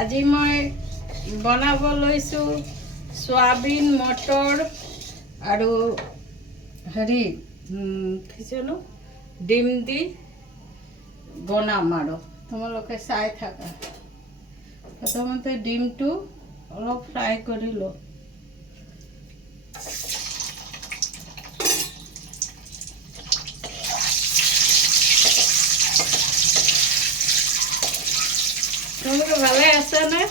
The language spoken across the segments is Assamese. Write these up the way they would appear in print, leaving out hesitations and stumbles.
আজি মই বনাব লৈছোঁ সয়াবিন মটৰ আৰু হেৰি কি জানো ডিম দি বনাম আৰু তোমালোকে চাই থাকা। প্ৰথমতে ডিমটো অলপ ফ্ৰাই কৰি লওঁ। তোমালোকে ভালে আছেনে?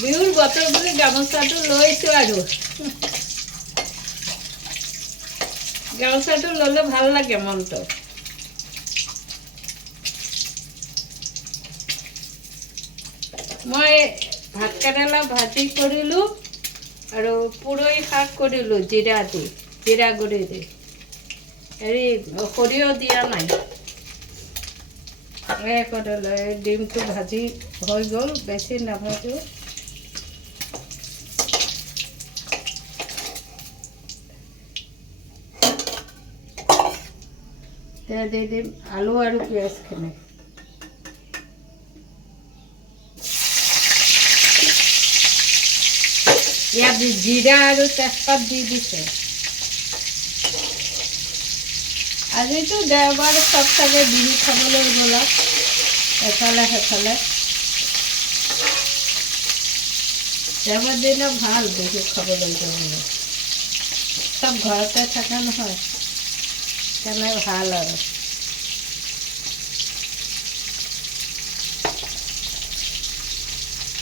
বিহুৰ বতৰ বুলি গামোচাটো লৈছোঁ আৰু গামোচাটো ল'লে ভাল লাগে মনটো। মই ভাতকেৰেলা ভাজি কৰিলোঁ আৰু পুৰৈ শাক কৰিলোঁ জিৰা গুড়ি দি। হেৰি সৰিয়হ দিয়া নাই। কৰিলোঁ ডিমটো ভাজি হৈ গ'ল, বেছি নাভাজোঁ। দি দিম আলু আৰু পিঁয়াজখিনি। ইয়াত জিৰা আৰু তেজপাত দি দিছে। আজিতো দেওবাৰ, চব চাগে বিহু খাবলৈ গ'লা এফালে সেইফালে। দেওবাৰ দিনা ভাল বিহু খাবলৈ যাবলৈ, চব ঘৰতে থাকে নহয়, সেইকাৰণে ভাল আৰু।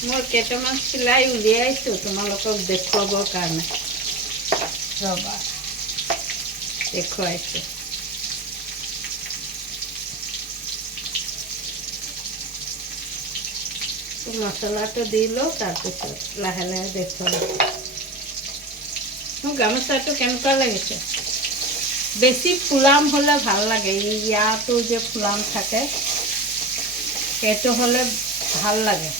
মই কেইটামান চিলাই উলিয়াইছোঁ তোমালোকক দেখুৱাবৰ কাৰণে। ৰ'বা দেখুৱাইছোঁ। মছলাটো দি লওঁ, তাৰপিছত লাহে লাহে দেখুৱাম। মোৰ গামোচাটো কেনেকুৱা লাগিছে? বেছি ফুলাম হ'লে ভাল লাগে। ইয়াতো যে ফুলাম থাকে সেইটো হ'লে ভাল লাগে।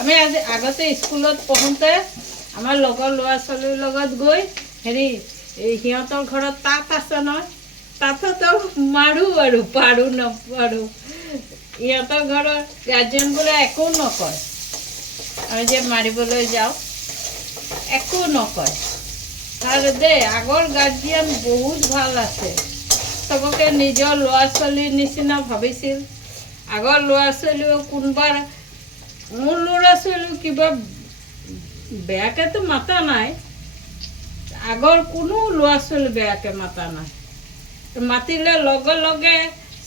আমি আজি আগতে স্কুলত পঢ়োঁতে আমাৰ লগৰ ল'ৰা ছোৱালীৰ লগত গৈ সিহঁতৰ ঘৰত তাঁত আছে নহয়, তাঁততো মাৰোঁ আৰু পাৰোঁ নপাৰোঁ। ইহঁতৰ ঘৰৰ গাৰ্জেন বোলে একো নকয়, আমি যে মাৰিবলৈ যাওঁ একো নকয়। আৰু দেই আগৰ গাৰ্জিয়ান বহুত ভাল আছে, চবকে নিজৰ ল'ৰা ছোৱালীৰ নিচিনা ভাবিছিল। আগৰ ল'ৰা ছোৱালীও কোনোবাৰ, মোৰ ল'ৰা ছোৱালীও কিবা বেয়াকেতো মাতা নাই, আগৰ কোনো ল'ৰা ছোৱালী বেয়াকৈ মাতা নাই। মাতিলে লগে লগে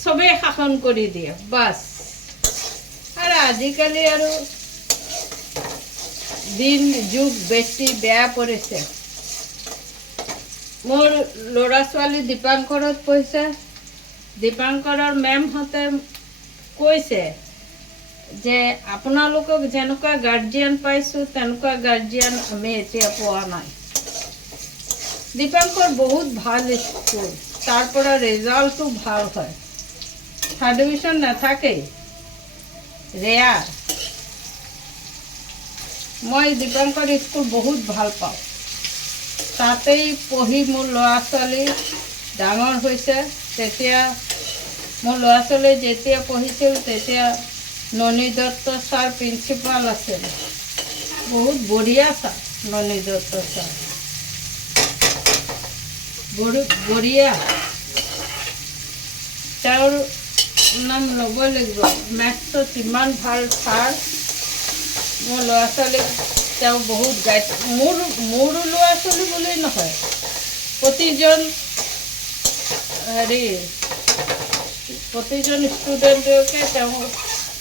চবেই শাসন কৰি দিয়ে বাছ। আৰু আজিকালি আৰু দিন যুগ বেছি বেয়া পৰিছে। মোৰ ল'ৰা ছোৱালী দীপাংকৰত পঢ়িছে, দীপাংকৰৰ মেমহঁতে কৈছে যে আপোনালোকক যেনেকুৱা গাৰ্জিয়ান পাইছোঁ তেনেকুৱা গাৰ্জিয়ান আমি এতিয়া পোৱা নাই। দীপাংকৰ বহুত ভাল স্কুল, তাৰ পৰা ৰিজাল্টটো ভাল হয়, থাৰ্ড ডিভিজন নাথাকেই, ৰেয়াৰ। মই দীপাংকৰ স্কুল বহুত ভাল পাওঁ। তাতেই পঢ়ি মোৰ ল'ৰা ছোৱালী ডাঙৰ হৈছে। তেতিয়া মোৰ ল'ৰা ছোৱালী যেতিয়া পঢ়িছিল তেতিয়া ননী দত্ত ছাৰ প্ৰিন্সিপাল আছিল। বহুত বঢ়িয়া ছাৰ ননী দত্ত ছাৰ, বঢ়িয়া। তেওঁৰ নাম ল'বই লাগিব। মেথছত ইমান ভাল ছাৰ। মোৰ ল'ৰা ছোৱালীক তেওঁ বহুত গাইড, মোৰো ল'ৰা ছোৱালী বুলি নহয়, প্ৰতিজন ষ্টুডেণ্টকে তেওঁ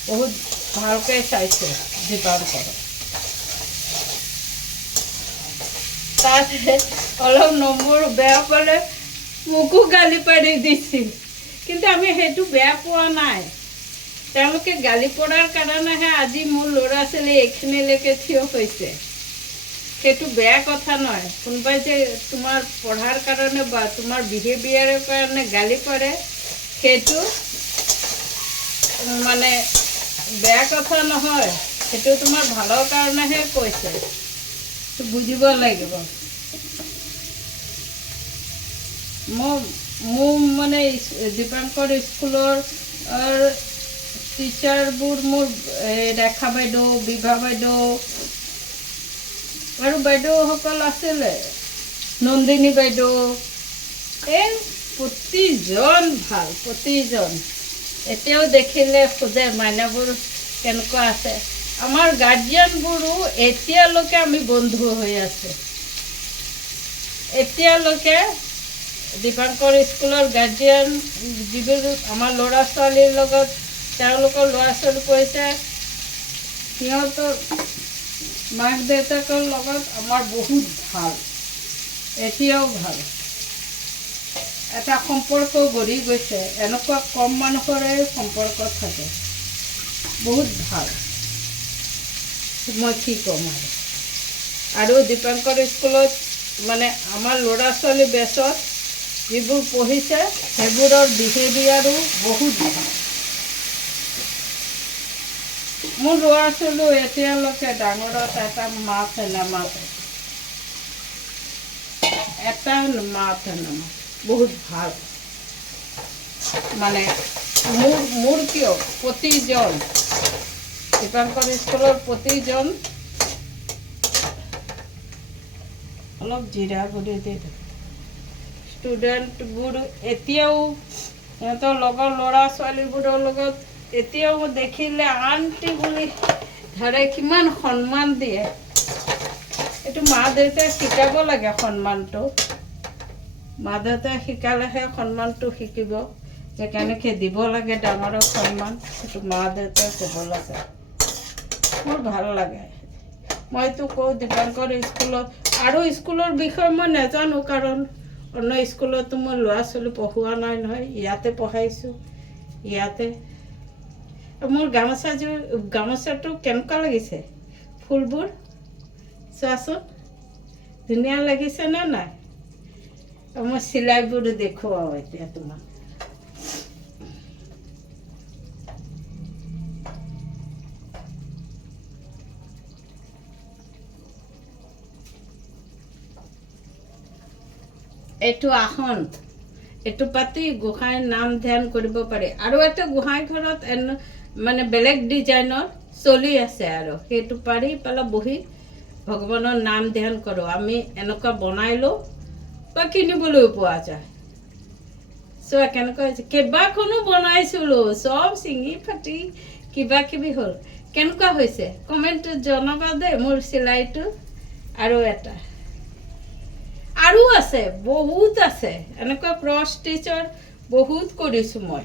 বহুত ভালকৈ চাইছে দীপাংকৰ। তাত অলপ নম্বৰ বেয়া পালে মোকো গালি পাৰি দিছিল, কিন্তু আমি সেইটো বেয়া পোৱা নাই। তেওঁলোকে গালি পৰাৰ কাৰণেহে আজি মোৰ ল'ৰা ছোৱালী এইখিনিলৈকে থিয় হৈছে। সেইটো বেয়া কথা নহয়। কোনোবাই যে তোমাৰ পঢ়াৰ কাৰণে বা তোমাৰ বিহেভিয়াৰৰ কাৰণে গালি পাৰে, সেইটো মানে বেয়া কথা নহয়, সেইটো তোমাৰ ভালৰ কাৰণেহে কৈছে, বুজিব লাগিব। মোৰ মানে দীপাংকৰ স্কুলৰ টিচাৰবোৰ মোৰ ৰেখা বাইদেউ, বিভা বাইদেউ আৰু বাইদেউসকল আছিলে, নন্দিনী বাইদেউ, এই প্ৰতিজন ভাল, প্ৰতিজন। এতিয়াও দেখিলে সোধে মাইনাবোৰ কেনেকুৱা আছে। আমাৰ গাৰ্জিয়ানবোৰো এতিয়ালৈকে আমি বন্ধু হৈ আছে। এতিয়ালৈকে দীপাংকৰ স্কুলৰ গাৰ্জিয়ান যিবোৰ আমাৰ ল'ৰা ছোৱালীৰ লগত, তেওঁলোকৰ ল'ৰা ছোৱালী পঢ়িছে, সিহঁতৰ মাক দেউতাকৰ লগত আমাৰ বহুত ভাল, এতিয়াও ভাল। এটা সম্পৰ্ক গঢ়ি গৈছে, এনেকুৱা কম মানুহৰে সম্পৰ্ক থাকে, বহুত ভাল। মই কি ক'ম আৰু দীপাংকৰ স্কুলত মানে আমাৰ ল'ৰা ছোৱালী বেচত যিবোৰ পঢ়িছে সেইবোৰৰ বিহেভিয়াৰো বহুত ভাল। মোৰ ল'ৰা ছোৱালীও এতিয়ালৈকে ডাঙৰত এটা মাত নামাতে, এটা মাত নামাতে, বহুত ভাল। মানে মোৰ কিয় প্ৰতিজন দীপাংকৰ স্কুলৰ প্ৰতিজন অলপ জিৰা গুড়ি দি ষ্টুডেণ্টবোৰ এতিয়াও সিহঁতৰ লগৰ ল'ৰা ছোৱালীবোৰৰ লগত এতিয়াও দেখিলে আণ্টি বুলি ধৰে, কিমান সন্মান দিয়ে। এইটো মা দেউতাই শিকাব লাগে সন্মানটো। মা দেউতাই শিকালেহে সন্মানটো শিকিব, যে কেনেকৈ দিব লাগে ডাঙৰক সন্মান, সেইটো মা দেউতাই ক'ব লাগে। মোৰ ভাল লাগে। মইতো কওঁ দীপাংকৰ স্কুলত, আৰু স্কুলৰ বিষয়ে মই নাজানো, কাৰণ অন্য স্কুলতো মই ল'ৰা ছোৱালী পঢ়োৱা নাই নহয়, ইয়াতে পঢ়াইছোঁ। ইয়াতে মোৰ গামোচাটো কেনেকুৱা লাগিছে, ফুলবোৰ চোৱাচোন, ধুনীয়া লাগিছে নে নাই? মই চিলাইবোৰ দেখুৱাওঁ এতিয়া তোমাক। এইটো আসন, এইটো পাতি গোসাঁইৰ নাম ধ্যান কৰিব পাৰি। আৰু এটা গোসাঁই ঘৰত মানে বেলেগ ডিজাইনৰ চলি আছে, আৰু সেইটো পাৰি পেলাই বহি ভগৱানৰ নাম ধ্যান কৰোঁ। আমি এনেকুৱা বনাই লওঁ বা কিনিবলৈও পোৱা যায়। চোৱা কেনেকুৱা হৈছে, কেইবাখনো বনাইছিলোঁ, চব ছিঙি ফাটি কিবা কিবি হ'ল। কেনেকুৱা হৈছে কমেণ্টত জনাবা দেই মোৰ চিলাইটো। আৰু এটা আৰু আছে, বহুত আছে, এনেকুৱা ক্ৰছ ষ্টিচৰ বহুত কৰিছোঁ মই।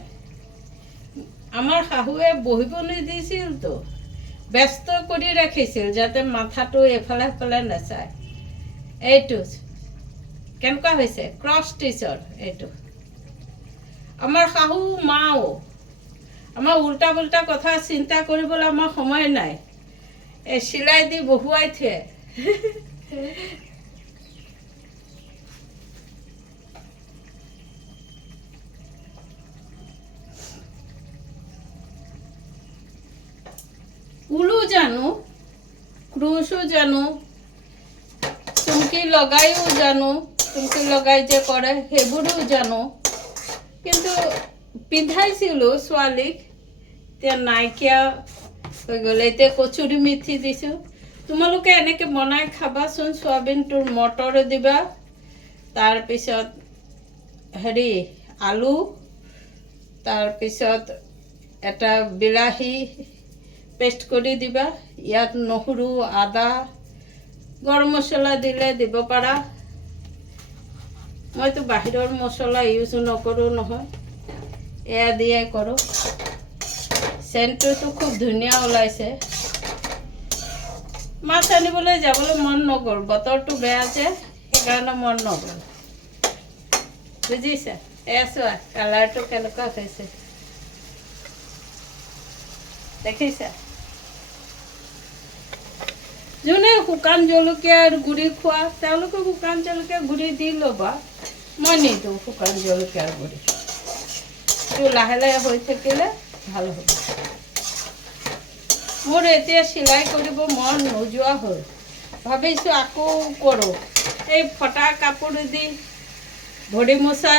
আমাৰ শাহুৱে বহিব নিদিছিলতো, ব্যস্ত কৰি ৰাখিছিল, যাতে মাথাটো এফালে সিফালে নাচায়। এইটো কেনেকুৱা হৈছে ক্ৰছ ষ্টিচৰ। এইটো আমাৰ শাহু মাও, আমাৰ উল্টা পুল্টা কথা চিন্তা কৰিবলৈ আমাৰ সময় নাই, এই চিলাই দি বহুৱাই থৈ। ঊলো জানো, ক্ৰুচো জানো, চুমকি লগাইও জানো, চুমকি লগাই যে কৰে সেইবোৰো জানো, কিন্তু পিন্ধাইছিলোঁ ছোৱালীক, এতিয়া নাইকিয়া হৈ গ'ল। এতিয়া কচুৰি মেথি দিছোঁ। তোমালোকে এনেকৈ বনাই খাবাচোন, চয়াবিনটোৰ মটৰ দিবা, তাৰপিছত হেৰি আলু, তাৰপিছত এটা বিলাহী পেষ্ট কৰি দিবা, ইয়াত নহৰু, আদা, গৰম মছলা দিলে দিব পাৰা। মইতো বাহিৰৰ মছলা ইউজ নকৰোঁ নহয়, এয়া দিয়ে কৰোঁ। চেণ্টটোতো খুব ধুনীয়া ওলাইছে। মাছ আনিবলৈ যাবলৈ মন নগ'ল, বতৰটো বেয়া যে, সেইকাৰণে মন নগ'ল। বুজিছা? এয়া চোৱা কালাৰটো কেনেকুৱা হৈছে, দেখিছা? যোনে শুকান জলকীয়াৰ গুড়ি খোৱা তেওঁলোকে শুকান জলকীয়াৰ গুড়ি দি ল'বা, মই নিদিওঁ শুকান জলকীয়াৰ গুড়ি। এইটো লাহে লাহে হৈ থাকিলে ভাল হ'ব। মোৰ এতিয়া চিলাই কৰিব মন নোযোৱা হ'ল, ভাবিছোঁ আকৌ কৰোঁ। এই ফটা কাপোৰ দি ভৰি মোচা